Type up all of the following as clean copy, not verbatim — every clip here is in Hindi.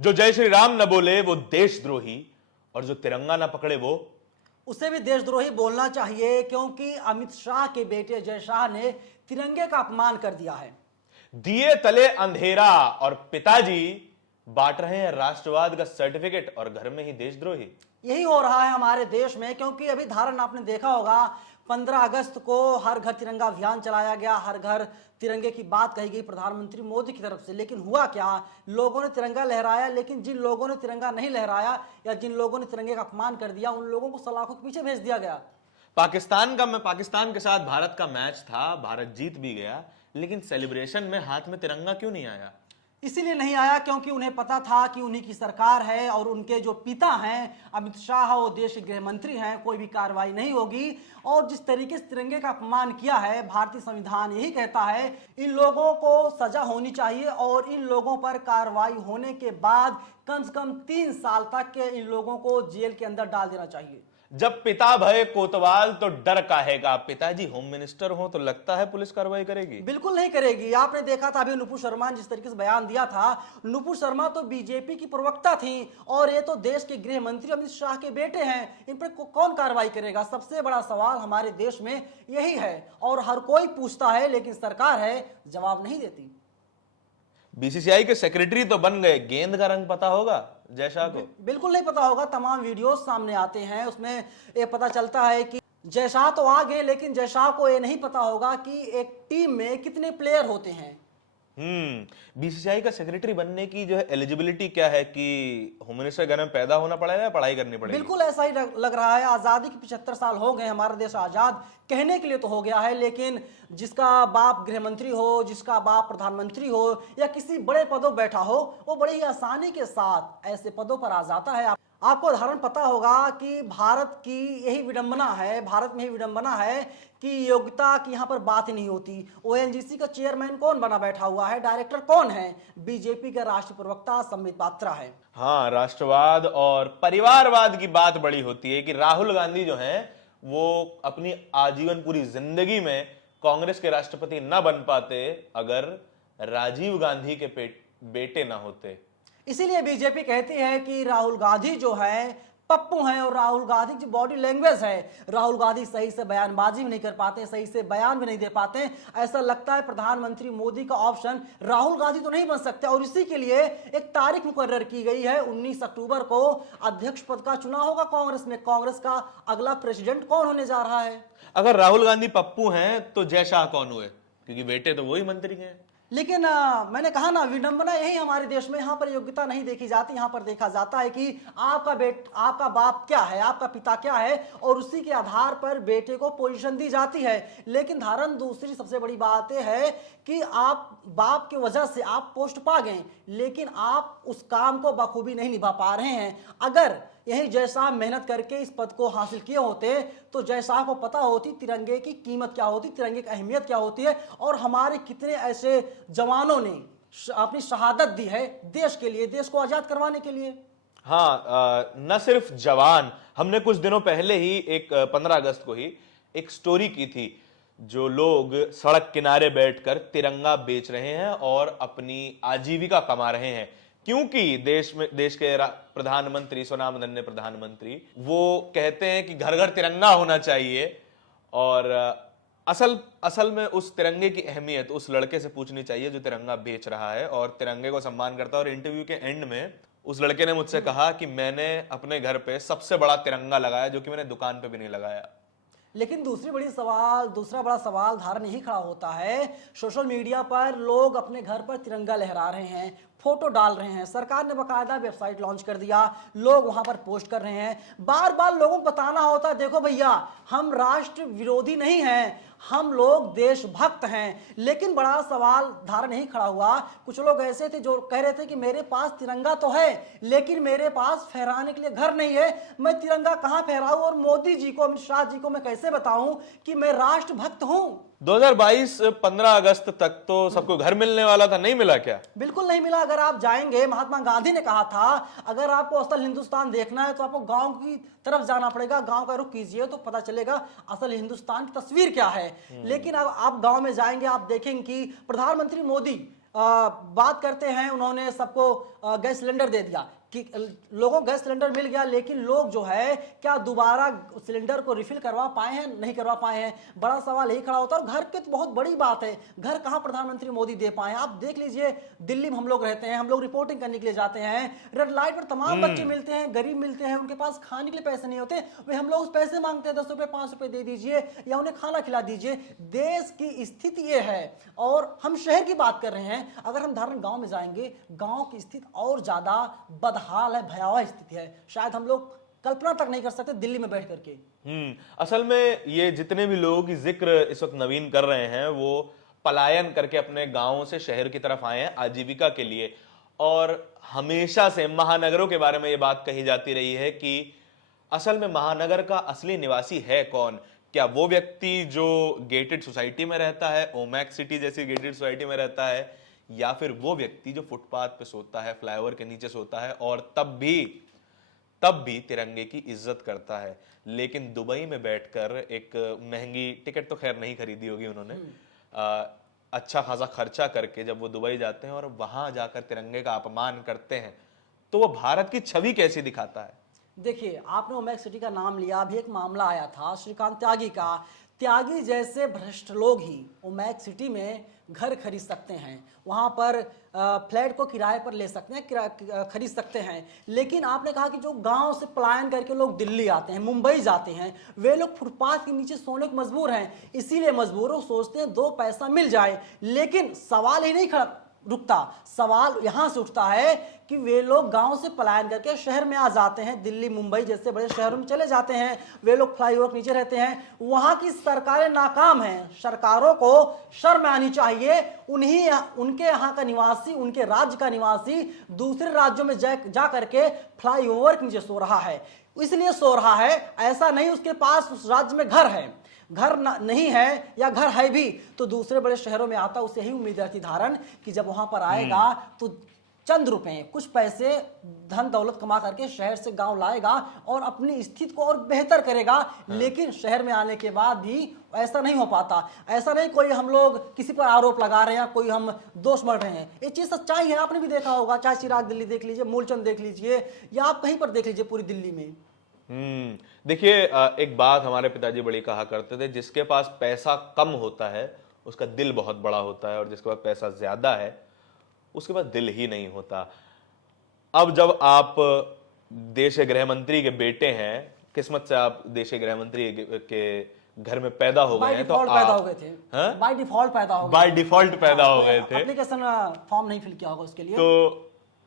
जो जय श्री राम न बोले वो देशद्रोही, और जो तिरंगा न पकड़े वो उसे भी देशद्रोही बोलना चाहिए, क्योंकि अमित शाह के बेटे जय शाह ने तिरंगे का अपमान कर दिया है। दिए तले अंधेरा और पिताजी बांट रहे हैं राष्ट्रवाद का सर्टिफिकेट और घर में ही देशद्रोही। यही हो रहा है हमारे देश में, क्योंकि अभी धारण आपने देखा होगा 15 अगस्त को हर घर तिरंगा अभियान चलाया गया, हर घर तिरंगे की बात कही गई प्रधानमंत्री मोदी की तरफ से। लेकिन हुआ क्या, लोगों ने तिरंगा लहराया, लेकिन जिन लोगों ने तिरंगा नहीं लहराया या जिन लोगों ने तिरंगे का अपमान कर दिया, उन लोगों को सलाखों के पीछे भेज दिया गया। पाकिस्तान के साथ भारत का मैच था, भारत जीत भी गया, लेकिन सेलिब्रेशन में हाथ में तिरंगा क्यों नहीं आया? इसीलिए नहीं आया क्योंकि उन्हें पता था कि उन्हीं की सरकार है और उनके जो पिता हैं अमित शाह, वो देश के गृह मंत्री हैं, कोई भी कार्रवाई नहीं होगी। और जिस तरीके से तिरंगे का अपमान किया है, भारतीय संविधान यही कहता है इन लोगों को सजा होनी चाहिए और इन लोगों पर कार्रवाई होने के बाद कम से कम 3 साल तक के इन लोगों को जेल के अंदर डाल देना चाहिए। जब पिता भय कोतवाल तो डर काहेगा, पिताजी होम मिनिस्टर हो तो लगता है पुलिस कार्रवाई करेगी? बिल्कुल नहीं करेगी। आपने देखा था अभी नुपुर शर्मा ने जिस तरीके से बयान दिया था, नुपुर शर्मा तो बीजेपी की प्रवक्ता थी और ये तो देश के गृह मंत्री अमित शाह के बेटे हैं, इन पर कौन कार्रवाई करेगा? सबसे बड़ा सवाल हमारे देश में यही है और हर कोई पूछता है, लेकिन सरकार है जवाब नहीं देती। बीसीसीआई के सेक्रेटरी तो बन गए, गेंद का रंग पता होगा जय शाह को? बिल्कुल नहीं पता होगा। तमाम वीडियोस सामने आते हैं, उसमें ये पता चलता है कि जय शाह तो आ गए, लेकिन जय शाह को ये नहीं पता होगा कि एक टीम में कितने प्लेयर होते हैं। बीसीसीआई का सेक्रेटरी बनने की जो है एलिजिबिलिटी क्या है कि होम मिनिस्टर घर में पैदा होना पड़ेगा या पढ़ाई करनी पड़ेगी? बिल्कुल ऐसा ही लग रहा है। आजादी के 75 साल हो गए, हमारा देश आजाद कहने के लिए तो हो गया है, लेकिन जिसका बाप गृह मंत्री हो, जिसका बाप प्रधानमंत्री हो या किसी बड़े पदों बैठा हो, वो बड़ी ही आसानी के साथ ऐसे पदों पर आ जाता है। आपको उदाहरण पता होगा कि भारत की यही विडंबना है, भारत में ही विडंबना है कि योग्यता की यहाँ पर बात ही नहीं होती। ओएनजीसी का चेयरमैन कौन बना बैठा हुआ है, डायरेक्टर कौन है? बीजेपी का राष्ट्रीय प्रवक्ता संबित पात्रा है। हाँ, राष्ट्रवाद और परिवारवाद की बात बड़ी होती है कि राहुल गांधी जो हैं वो अपनी आजीवन पूरी जिंदगी में कांग्रेस के राष्ट्रपति ना बन पाते अगर राजीव गांधी के बेटे ना होते। इसीलिए बीजेपी कहती है कि राहुल गांधी जो है पप्पू हैं, और राहुल गांधी की बॉडी लैंग्वेज है, राहुल गांधी सही से बयानबाजी भी नहीं कर पाते, सही से बयान भी नहीं दे पाते। ऐसा लगता है प्रधानमंत्री मोदी का ऑप्शन राहुल गांधी तो नहीं बन सकते, और इसी के लिए एक तारीख मुकर्रर की गई है। 19 अक्टूबर को अध्यक्ष पद का चुनाव होगा कांग्रेस में। कांग्रेस का अगला प्रेसिडेंट कौन होने जा रहा है? अगर राहुल गांधी पप्पू हैं तो जय शाह कौन हुए? क्योंकि बेटे तो वही मंत्री हैं। लेकिन मैंने कहा ना, विडंबना यही हमारे देश में, यहाँ पर योग्यता नहीं देखी जाती। यहाँ पर देखा जाता है कि आपका बाप क्या है, आपका पिता क्या है, और उसी के आधार पर बेटे को पोजीशन दी जाती है। लेकिन धारण दूसरी सबसे बड़ी बात यह है कि आप बाप की वजह से आप पोस्ट पा गए, लेकिन आप उस काम को बखूबी नहीं निभा पा रहे हैं। अगर यही जय शाह मेहनत करके इस पद को हासिल किए होते तो जय शाह को पता होती तिरंगे की कीमत क्या होती, तिरंगे की अहमियत क्या होती है, और हमारे कितने ऐसे जवानों ने अपनी शहादत दी है देश के लिए, देश को आजाद करवाने के लिए। हाँ, न सिर्फ जवान, हमने कुछ दिनों पहले ही 15 अगस्त को ही एक स्टोरी की थी, जो लोग सड़क किनारे बैठकर तिरंगा बेच रहे हैं और अपनी आजीविका कमा रहे हैं, क्योंकि देश के प्रधानमंत्री, स्वनामधन्य प्रधानमंत्री, वो कहते हैं कि घर घर तिरंगा होना चाहिए। और असल में उस तिरंगे की अहमियत उस लड़के से पूछनी चाहिए जो तिरंगा बेच रहा है और तिरंगे को सम्मान करता है। और इंटरव्यू के एंड में उस लड़के ने मुझसे कहा कि मैंने अपने घर पे सबसे बड़ा तिरंगा लगाया, जो कि मैंने दुकान पे भी नहीं लगाया। लेकिन दूसरा बड़ा सवाल धारण यही खड़ा होता है, सोशल मीडिया पर लोग अपने घर पर तिरंगा लहरा रहे हैं, फोटो डाल रहे हैं। सरकार ने बाकायदा वेबसाइट लॉन्च कर दिया, लोग वहां पर पोस्ट कर रहे हैं। बार बार लोगों को बताना होता है, देखो भैया हम राष्ट्र विरोधी नहीं हैं, हम लोग देशभक्त हैं। लेकिन बड़ा सवाल धारण यही खड़ा हुआ, कुछ लोग ऐसे थे जो कह रहे थे कि मेरे पास तिरंगा तो है, लेकिन मेरे पास फहराने के लिए घर नहीं है, मैं तिरंगा कहां फहराऊं, और मोदी जी को, अमित शाह जी को मैं कैसे बताऊं कि मैं राष्ट्रभक्त हूं। 2022 15 अगस्त तक तो सबको घर मिलने वाला था, नहीं मिला क्या? बिल्कुल नहीं मिला। अगर आप जाएंगे, महात्मा गांधी ने कहा था अगर आपको असल हिंदुस्तान देखना है तो आपको गांव की तरफ जाना पड़ेगा, गांव का रुख कीजिए तो पता चलेगा असल हिंदुस्तान की तस्वीर क्या है। लेकिन अब आप गांव में जाएंगे, आप देखेंगे कि प्रधानमंत्री मोदी बात करते हैं, उन्होंने सबको गैस सिलेंडर दे दिया कि लोगों को गैस सिलेंडर मिल गया, लेकिन लोग जो है क्या दोबारा सिलेंडर को रिफिल करवा पाए हैं? नहीं करवा पाए हैं। बड़ा सवाल यही खड़ा होता है। और घर के तो बहुत बड़ी बात है, घर कहाँ प्रधानमंत्री मोदी दे पाए हैं? आप देख लीजिए, दिल्ली में हम लोग रहते हैं, हम लोग रिपोर्टिंग करने के लिए जाते हैं, रेड लाइट पर तमाम बच्चे मिलते हैं, गरीब मिलते हैं, उनके पास खाने के लिए पैसे नहीं होते, वे हम लोग पैसे मांगते हैं, 10 रुपए 5 रुपए दे दीजिए या उन्हें खाना खिला दीजिए। देश की स्थिति ये है। और हम शहर की बात कर रहे हैं, अगर हम धारण गांव में जाएंगे, गांव की स्थिति और ज्यादा बदहाल है, भयावह स्थिति है। शायद हम लोग कल्पना तक नहीं कर सकते दिल्ली में बैठ करके। असल में ये जितने भी लोगों की जिक्र इस वक्त नवीन कर रहे हैं, वो पलायन करके अपने गांवों से शहर की तरफ आए हैं आजीविका के लिए। और हमेशा से महानगरों के बारे में ये बात कही जाती रही है कि असल में महानगर का असली निवासी है कौन? क्या वो व्यक्ति जो गेटेड सोसाइटी में रहता है, ओमैक्स सिटी जैसी गेटेड सोसाइटी में रहता है, या फिर वो व्यक्ति जो फुटपाथ पे सोता है, फ्लाईओवर के नीचे सोता है और तब भी तिरंगे की इज्जत करता है? लेकिन दुबई में बैठकर एक महंगी टिकट तो खैर नहीं खरीदी होगी उन्होंने, अच्छा खासा खर्चा करके जब वो दुबई जाते हैं और वहां जाकर तिरंगे का अपमान करते हैं, तो वो भारत की छवि कैसी दिखाता है? देखिए, आपने ओमैक्स सिटी का नाम लिया, अभी एक मामला आया था श्रीकांत त्यागी का। त्यागी जैसे भ्रष्ट लोग ही ओमैक्स सिटी में घर खरीद सकते हैं, वहाँ पर फ्लैट को किराए पर ले सकते हैं, खरीद सकते हैं। लेकिन आपने कहा कि जो गांव से पलायन करके लोग दिल्ली आते हैं, मुंबई जाते हैं, वे लोग फुटपाथ के नीचे सोने को मजबूर हैं। इसीलिए मजबूर हो, सोचते हैं 2 पैसा मिल जाए। लेकिन सवाल ही नहीं रुकता, सवाल यहां से उठता है कि वे लोग गांव से पलायन करके शहर में आ जाते हैं, दिल्ली मुंबई जैसे बड़े शहरों में चले जाते हैं। वे लोग फ्लाईओवर के नीचे रहते हैं। वहां की सरकारें नाकाम हैं। सरकारों को शर्म आनी चाहिए। उनके यहाँ का निवासी, उनके राज्य का निवासी दूसरे राज्यों में जा करके फ्लाईओवर के नीचे सो रहा है। इसलिए सो रहा है, ऐसा नहीं उसके पास उस राज्य में घर है, घर नहीं है या घर है भी तो दूसरे बड़े शहरों में आता। उसे यही उम्मीद रहती धारण कि जब वहां पर आएगा तो चंद रुपए, कुछ पैसे, धन दौलत कमा करके शहर से गांव लाएगा और अपनी स्थिति को और बेहतर करेगा। लेकिन शहर में आने के बाद भी ऐसा नहीं हो पाता। ऐसा नहीं कोई हम लोग किसी पर आरोप लगा रहे हैं, कोई हम दोष बढ़ रहे हैं। ये चीज सच्चाई है, आपने भी देखा होगा, चाहे चिराग दिल्ली देख लीजिए, मूलचंद देख लीजिए, या आप कहीं पर देख लीजिए पूरी दिल्ली में। देखिए, एक बात हमारे पिताजी बड़ी कहा करते थे, जिसके पास पैसा कम होता है उसका दिल बहुत बड़ा होता है, और जिसके पास पैसा ज्यादा है उसके पास दिल ही नहीं होता। अब जब आप देश के गृह मंत्री के बेटे हैं, किस्मत से आप देश के गृह मंत्री के घर में पैदा हो गए हैं, तो पैदा हो गए थे, बाय डिफॉल्ट पैदा हो गए थे। एप्लीकेशन फॉर्म नहीं फिल किया होगा उसके लिए,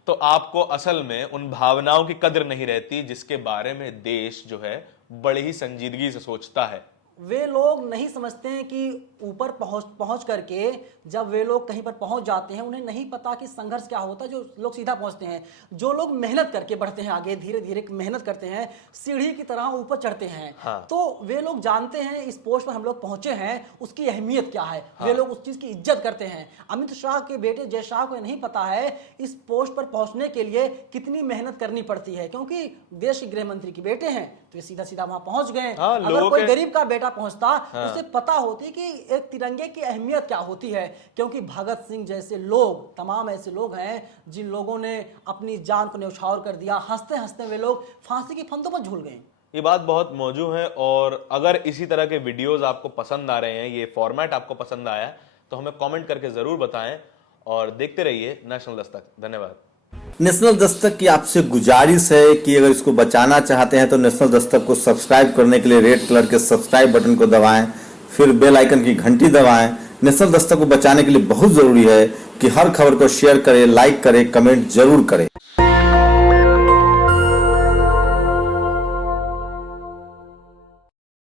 तो आपको असल में उन भावनाओं की कदर नहीं रहती जिसके बारे में देश जो है बड़ी ही संजीदगी से सोचता है। वे लोग नहीं समझते हैं कि ऊपर पहुंच करके जब वे लोग कहीं पर पहुंच जाते हैं, उन्हें नहीं पता कि संघर्ष क्या होता है। जो लोग सीधा पहुंचते हैं, जो लोग मेहनत करके बढ़ते हैं आगे, धीरे धीरे मेहनत करते हैं, सीढ़ी की तरह ऊपर चढ़ते हैं। तो वे लोग जानते हैं इस पोस्ट पर हम लोग पहुंचे हैं, उसकी अहमियत क्या है। वे लोग उस चीज की इज्जत करते हैं। अमित शाह के बेटे जय शाह को नहीं पता है इस पोस्ट पर पहुंचने के लिए कितनी मेहनत करनी पड़ती है, क्योंकि देश के गृह मंत्री के बेटे हैं तो सीधा सीधा वहां पहुंच गए। अगर कोई गरीब का बेटा पहुंचता, उसे पता होती कि एक तिरंगे की अहमियत क्या होती है। क्योंकि भगत सिंह जैसे लोग, तमाम ऐसे लोग हैं जिन लोगों ने अपनी जान को न्यौछावर कर दिया। हंसते हंसते वे लोग फांसी की फंदों पर झूल गए। ये बात बहुत मौजूद है। और अगर इसी तरह के वीडियोस आपको पसंद आ रहे हैं, ये फॉर्मेट आपको पसंद आया, तो हमें कमेंट करके जरूर बताएं और देखते रहिए नेशनल दस्तक। धन्यवाद। नेशनल दस्तक की आपसे गुजारिश है कि अगर इसको बचाना चाहते हैं तो नेशनल दस्तक को सब्सक्राइब करने के लिए रेड कलर के सब्सक्राइब बटन को दबाएं, फिर बेल आइकन की घंटी दबाएं। नेशनल दस्तक को बचाने के लिए बहुत जरूरी है कि हर खबर को शेयर करें, लाइक करें, कमेंट जरूर करें।